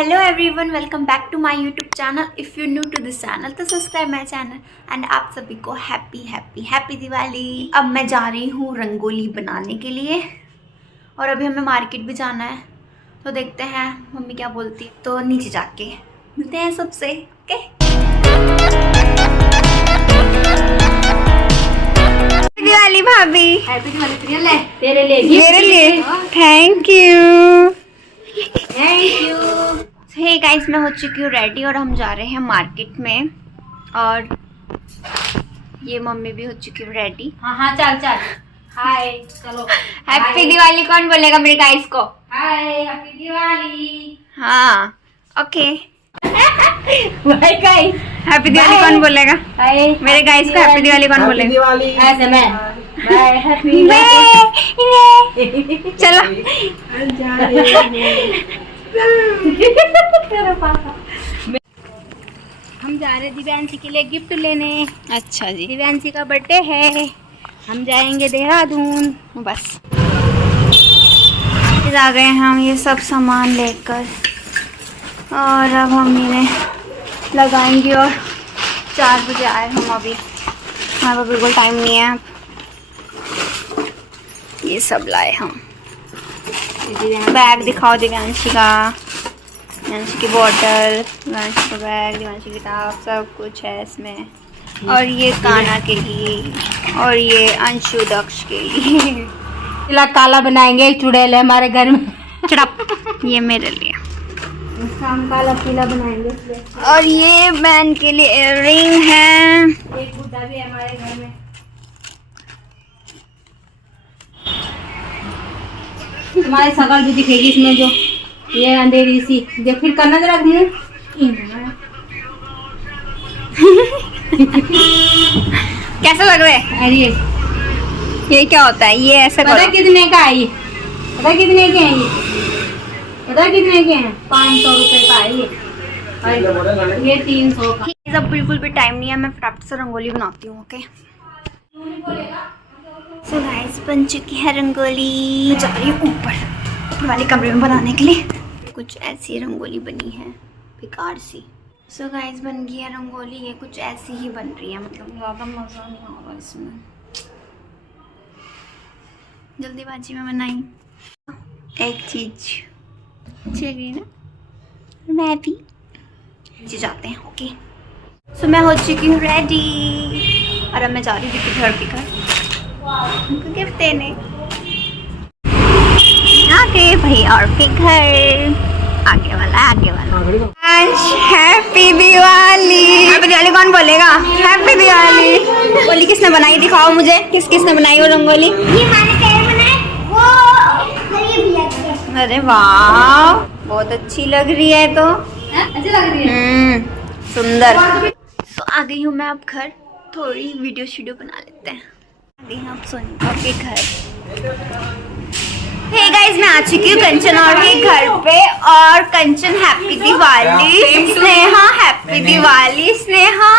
Hello everyone, welcome back to my YouTube channel. If you new to this channel तो subscribe my channel and आप सभी को happy happy happy Diwali. अब मैं जा रही हूँ रंगोली बनाने के लिए और अभी हमें मार्केट भी जाना है, तो देखते हैं मम्मी क्या बोलती है। तो नीचे जाके मिलते हैं सबसे। ओके, दिवाली भाभी। हैप्पी दिवाली तेरे लिए मेरे लिए thank you. Thank you. Hey guys, मैं हो चुकी हूँ रेडी और हम जा रहे हैं मार्केट में। और ये मम्मी भी हो चुकी है रेडी। हाँ चल हाय चलो। हैप्पी दिवाली कौन बोलेगा मेरे गाइस को? Hi happy Diwali. हाँ okay, bye guys. Happy Diwali कौन बोलेगा? हाय मेरे गाइस को हैप्पी दिवाली कौन बोलेगा? ऐसे मैं बाय हैप्पी चलो हम जा रहे दिव्यांशी के लिए गिफ्ट लेने। अच्छा जी, दिव्यांशी का बर्थडे है, हम जाएंगे देहरादून। बस आ गए हम ये सब सामान लेकर और अब हम इन्हें लगाएंगे और 4 बजे आए हम। अभी हमारे पास बिल्कुल टाइम नहीं है। ये सब लाए हम। बैग दिखाओ दिव्यांशी का, दिव्यांशी की बोतल, दिव्यांशी का बैग, दिव्यांशी की किताब, सब कुछ है इसमें। और ये काना के लिए और ये अंशु दक्ष के लिए। पीला काला बनाएंगे, चुड़ैल है हमारे घर में। चड़प, ये मेरे लिए। इसका हम काला पीला बनाएंगे। और ये बहन के लिए इयररिंग है। एक गुड्डा भी है हमारे घर में। तुम्हारी शकल भी दिखेगी इसमें, जो ये अंधेरी सी देख। फिर करना जरा मुंह। कैसा लग रहा है? अरे ये क्या होता है? ये ऐसा पता करो। कितने का है ये? पता कितने के हैं ये? पता कितने के हैं? 500 रुपए का है ये। और ये 300 का। अब बिल्कुल भी टाइम नहीं है, मैं फटाफट से रंगोली बनाती हूँ। ओके सो गाइस, बन चुकी है रंगोली। जा रही हूँ ऊपर वाले कमरे में बनाने के लिए। कुछ ऐसी रंगोली बनी है, बेकार सी। सो गाइस, बन गई है रंगोली। ये कुछ ऐसी ही बन रही है, मतलब ज़्यादा मज़ा नहीं होगा इसमें। जल्दीबाजी में बनाई एक चीज़ चलिए ना, मैं भी नीचे जाते हैं। ओके सो मैं हो चुकी हूँ रेडी और अब मैं जा रही हूँ घर पे उनको गिफ्ट देने। आगे भाई और के घर, आगे वाला आज हैप्पी दिवाली। हैप्पी दिवाली कौन बोलेगा? हैप्पी दिवाली। रंगोली किसने बनाई? दिखाओ मुझे, किसने बनाई वो रंगोली? ये मैंने पैर बनाए, वो ये भी है। अरे वाह, बहुत अच्छी लग रही है। तो अच्छी लग रही है। सुंदर। सो आ गई हूँ मैं अब घर। थोड़ी वीडियो बना लेते हैं। आ गई हूँ अब सोनिका के घर। हे गाइस, मैं आ चुकी हूँ कंचन और के घर पे। और Kanchan happy Diwali, Sneha happy Diwali, Sneha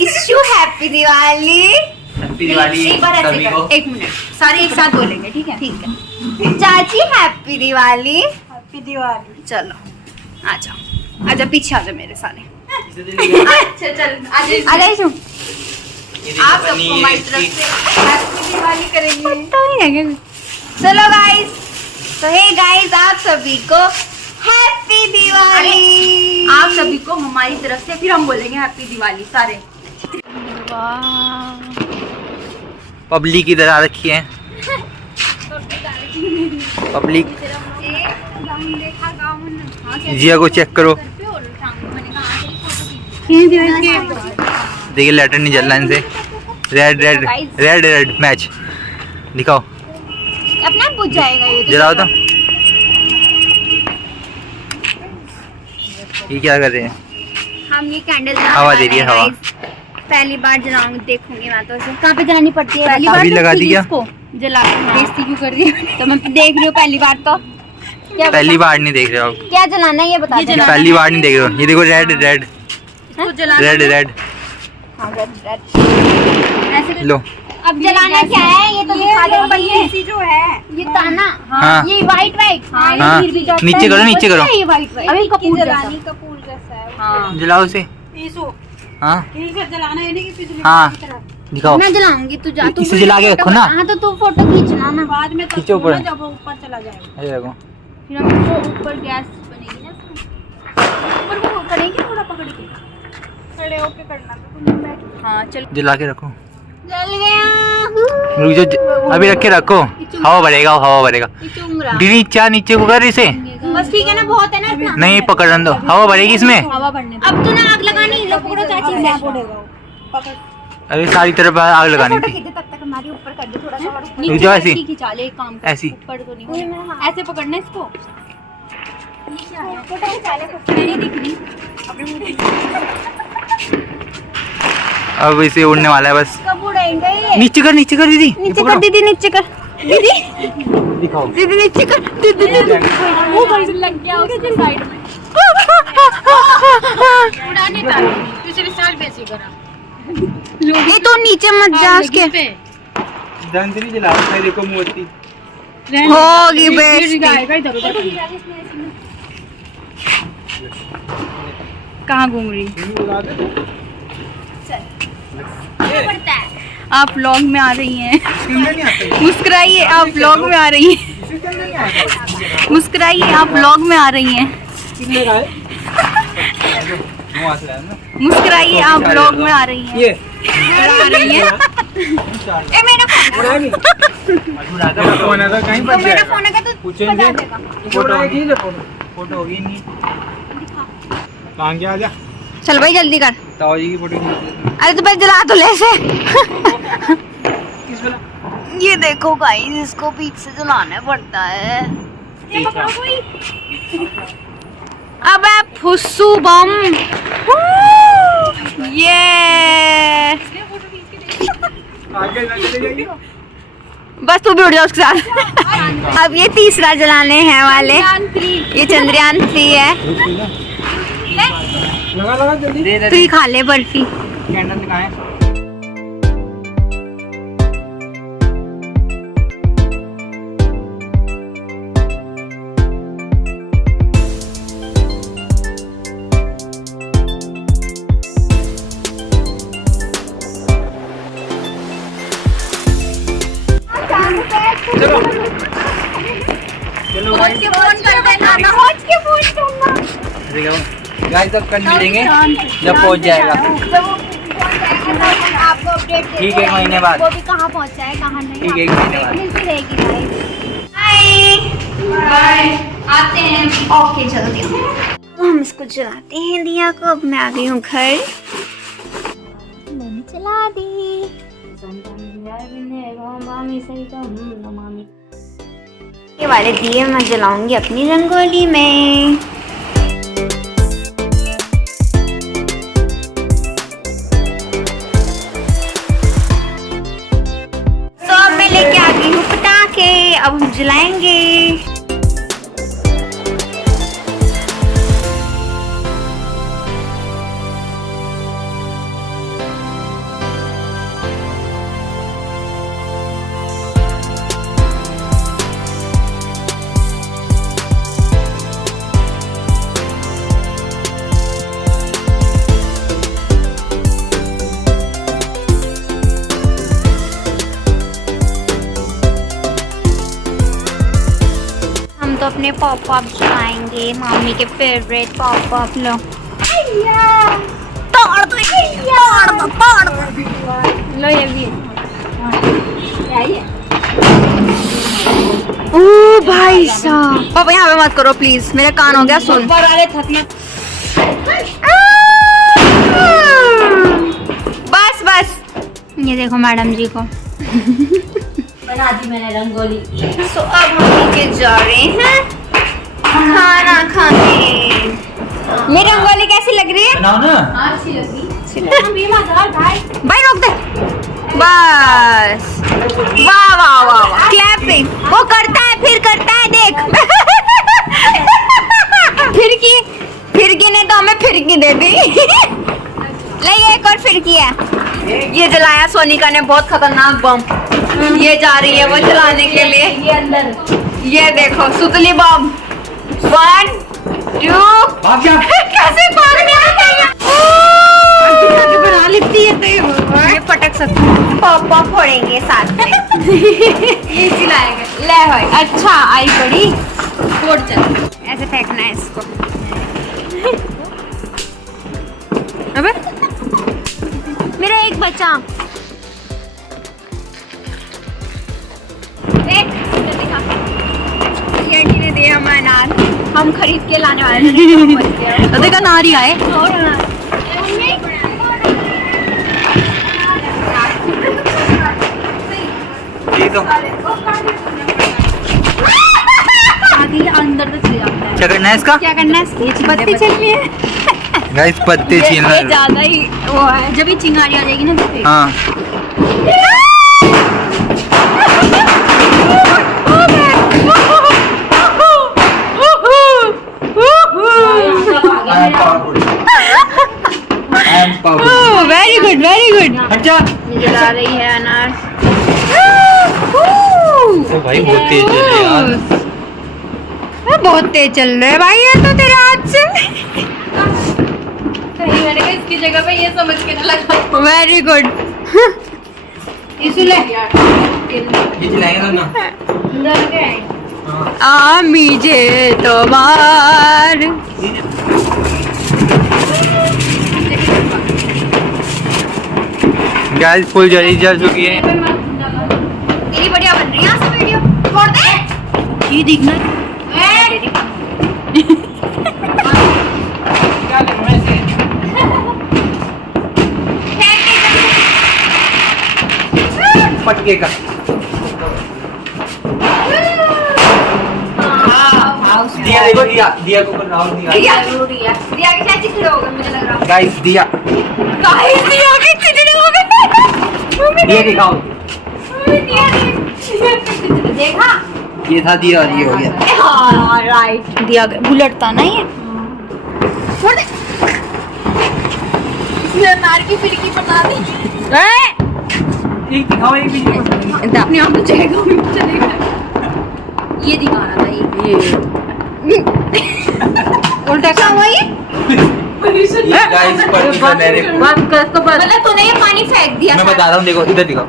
Ishu happy Diwali. एक बार ऐसे कर, 1 मिनट सारे एक साथ बोलेंगे, ठीक है? ठीक है। चाची हैप्पी दिवाली। हैप्पी दिवाली। चलो आ जाओ, आजा पीछे आ जाओ मेरे सारे। अच्छा चल आ गई। आप सबको हमारी तरफ से हैप्पी दिवाली करेंगे। चलो गाइस, तो हे गाइस, आप सभी को हैप्पी दिवाली। आप सभी को हमारी तरफ से फिर हम बोलेंगे हैप्पी दिवाली सारे। पब्लिक इधर आ रखी है। पब्लिक जिया को चेक करो। देखिए लेटर नहीं जल रहा इनसे। रेड मैच दिखाओ। अपना बुझ जाएगा ये तो। जलाओ तो। ये क्या कर रहे हैं? हम ये कैंडल हवा दे रही है, हवा। पहली बार जलाऊंगी, देखूंगी मैं तो ऐसे। कहाँ पे जलानी पड़ती है? पहली अभी बार लगा दी क्या? जला बेइज्जती क्यों कर रही है? तो मैं देख रही हूँ पहली बार। तो क्या पहली बार नहीं देख रहे हो आप? क्या जलाना है ये बता दो। पहली बार नहीं देख रहे हो। ये देखो रेड इसको जलाना रेड। हाँ, रेड ऐसे लो अब जलाना क्या है ये तो दिखा दो ये जो है ये ताना हाँ। ये वाइट हाँ, नीचे करो नीचे करो। ये वाइट अभी कपूर जैसा। कपूर जैसा है। हाँ जलाओ इसे। इसो हाँ ठीक है, जलाना है नहीं कि बिजली हाँ। की तरह। दिखाओ। मैं जलाऊंगी तू जा तू इसे जला के रखो ना। हाँ तो तू फोटो खींचना ना बाद में खींचो ऊपर। तो जब वो ऊपर चला जाएगा। ये देखो। फिर हम इसको ऊपर गैस बनेगी ना इसमें। ऊपर वो करेंगे थोड़ा पकड़ के खड़े होके करना तो तुम बैठ। हाँ चल जला के रखो। जल गया रुक जाओ, अभी रख के रखो। हवा भरेगा, हवा भरेगा। ये चुम रहा दीदी चार नीचे को कर इसे। बस ठीक है ना बहुत है ना इतना नहीं पकड़ने दो, हवा भरेगी इसमें। हवा बढ़ने अब तू ना आग लगानी लो पकड़ो चाची ना से पड़ेगा वो। पकड़ अरे सारी तरफ आग लगानी फोटो थी। खींचे तब तक हमारी ऊपर कर दे थोड़ा सा और ऊपर। रुक जाओ ऐसी। खिंचा ले एक काम कर ऐसी। ऊपर तो नहीं होना। ऐसे पकड़ना इसको फोटो खिंचा ले नहीं दिख रही अपने मुंह अब इसे उड़ने वाला है बस। कब उड़ेंगे नीचे कर दीदी। नीचे कर दीदी नीचे कर दीदी दिखाओ। दीदी नीचे कर दीदी वो भाई लग गया उसके साइड में उड़ा नहीं था पिछले साल भी ऐसे करा। ये तो नीचे मत जा उसके धनतेरी जलाओ, फिर देखो मोती। होगी बेस्ट कहाँ घूम रही आप व्लॉग में आ रही हैं मुस्कुराइए आप व्लॉग में आ रही हैं मुस्कुराइए आप व्लॉग में आ रही हैं मुस्कुराइए आप व्लॉग में आ रही हैं आ रही हैं ए मेरा फोन है तो कहीं तो मेरा फोन है तो पूछेंगे। बता देगा फोटो होगी नहीं। कहाँ गया, आजा। चल भाई जल्दी कर ताऊ जी की फोटो अरे तो पहले जला तो ले से ये देखो गाइस इसको पीछे से जलाना पड़ता है अब है फुस्सू बम ये बस तू भी उड़ जा उसके साथ अब ये तीसरा जलाने हैं वाले ये चंद्रयान 3 है लगा जल्दी। तू ही खा ले बर्फी कैंडल कहाँ है? चलो गाइस, तब कल मिलेंगे जब पहुंच जाएगा। आपको अपडेट ठीक है, एक महीने बाद। वो भी कहाँ पहुंचा है कहाँ नहीं ठीक है, एक महीने बाद। मिलती रहेगी बाय आते हैं ओके जल्दी तो हम इसको जलाते हैं दिया को अब मैं आ गई हूँ घर मैंने चला दी ये वाले दिए मैं जलाऊंगी अपनी रंगोली में लेके आ गई हूँ पटाखे अब हम जलाएंगे तो अपने पॉप अप जलाएंगे मम्मी के फेवरेट पॉप अप लो तोड़ दो लो ये भी ओ भाई साहब पापा यहाँ पे मत करो प्लीज मेरा कान हो गया सुन बस बस ये देखो मैडम जी को बना दी मैंने रंगोली। तो अब हम नीचे जा रहे हैं खाना खाने ये रंगोली कैसी लग रही है बनाओ ना। अच्छी लगी भाई रोक दे बस वाह वाह वाह वाह क्लैपिंग वो करता है फिर करता है देख फिरकी ने तो हमें फिरकी दे दी ले ये एक और फिरकी है ये जलाया सोनिका ने बहुत खतरनाक बम। ये जा रही है वो जलाने के लिए। ये अंदर ये देखो सुतली बम। 1 2 भाग जा। कैसे भागने आता है बना लेती है तो ये पटक सकते हैं। पापा फोड़ेंगे साथ में। ये सिलाएगा। ले भाई अच्छा आई पड़ी फोड़ चल। ऐसे फेंकना है इसको। अबे मेरा एक बचा। देख जल्दी खा। ये आंटी ने दिया हमें अनार। हम खरीद के लाने वाले थे। तो देखा नारी आए। और अनार। ये तो आगे अंदर तक चले जाता है। क्या करना है इसका? क्या करना है इसकी? बत्ती चलनी है। गाइस पत्ते छीनना ये है। ज्यादा ही वो है। जब ये चिंगारी आ जाएगी ना तो फिर हाँ वेरी गुड वेरी गुड। अच्छा जला रही है अनार। ओ भाई बहुत तेज चल रही है यार। बहुत तेज चल रहा है भाई ये तो तेरे हाथ से। कहीं मैंने कहा इसकी जगह पे ये समझ के ना लगा। Very good. इसे ले ये चलाएंगे तो ना। अंदर के आमी जे তোমার। गाइस फुल जली जल चुकी है। तेरी बढ़िया बन रही है यहाँ से वीडियो। छोड़ दे। ये दिखना पटके का दिया देखो दिया दिया को राउंड दिया। दिया के साथ खड़े हो गए मुझे लग रहा। गाइस दिया गाइस दिया के खड़े हो गए। दिया दिखाओ। देखा? ये था दिया और ये हो गया। हाँ राइट। दिया बुलेट था ना ये। छोड़ दे। नार की फिरकी बना दी। एक दिखाओ एक वीडियो। अपने आप तो जाएगा चलेगा। ये दिखा रहा था ये उल्टा क्या हुआ ये? ये गाइस परमिशन है रे। बात कर तो बस मतलब तूने ये पानी फेंक दिया मैं था। बता रहा हूँ देखो इधर दिखाओ।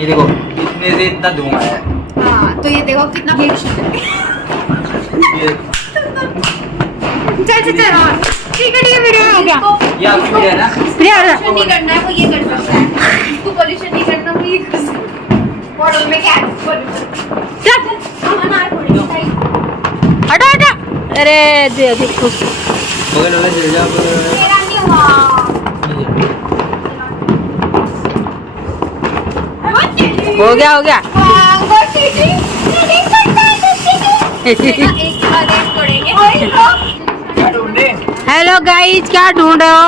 ये देखो इसमें से इतना धुआं आया है। हाँ तो ये देखो कितना pollution है। ये चल चल चल ठीक है वीडियो हो गया। ये आपकी वीडियो है ना? पोल्यूशन नहीं करना है वो ये कर सकता है। इसको पोल्यूशन नहीं करना वो ये कर सकता है। बॉटल में क्या चल हटा हटा। अरे दे देखो बगल वाला जल जा मेरा नहीं हुआ। हो गया हो गया। एक बाद एक तोड़ेंगे। हेलो गाइस क्या ढूंढ रहे हो?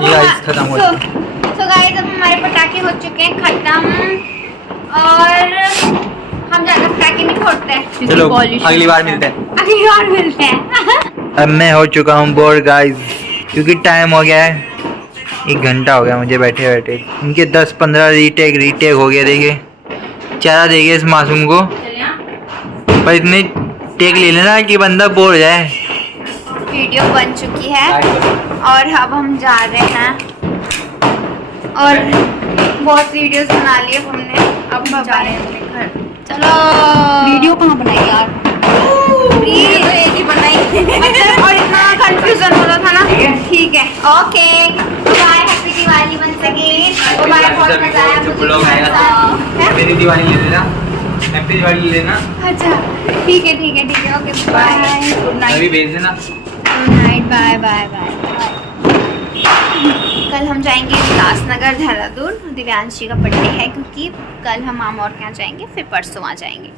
गाइस खत्म हो गया। तो गाइस अब हमारे पटाखे हो चुके हैं खत्म और हम ज्यादा पटाखे नहीं फोड़ते। चलो अगली बार मिलते हैं। अगली बार मिलते हैं। अब मैं हो चुका हूँ बोर गाइस क्योंकि टाइम हो गया है। 1 घंटा हो गया मुझे बैठे बैठे। इनके 10-15 रीटेक हो गया। देखिए चारा देंगे इस मासूम को पर इतने टेक ले लेना कि बंदा बोर हो जाए। वीडियो बन चुकी है और अब हम जा रहे हैं और बहुत वीडियोस बना लिए हमने। अब हम जा रहे हैं अपने घर। चलो वीडियो कहाँ बनाई यार? वीडियो तो एक ही बनाई मतलब और इतना कंफ्यूजन हो रहा था ना। ठीक है okay bye. Happy Diwali once again. Bye बहुत मजा आया मुझे। मेरी दिवाली ले लेना। हैप्पी दिवाली ले लेना। अच्छा ठीक है ओके बाय गुड अभी नाइट। भेज देना। Good night bye bye bye. कल हम जाएंगे उल्लासनगर देहरादून। दिव्यांशी का बर्थडे है क्योंकि कल हम मामा और क्या जाएंगे फिर परसों आ जाएंगे।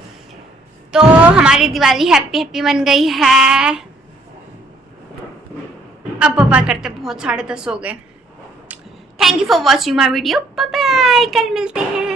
तो हमारी दिवाली हैप्पी बन गई है। अब पापा करते बहुत 10:30 हो गए। Thank you for watching my video. Bye bye. कल मिलते हैं।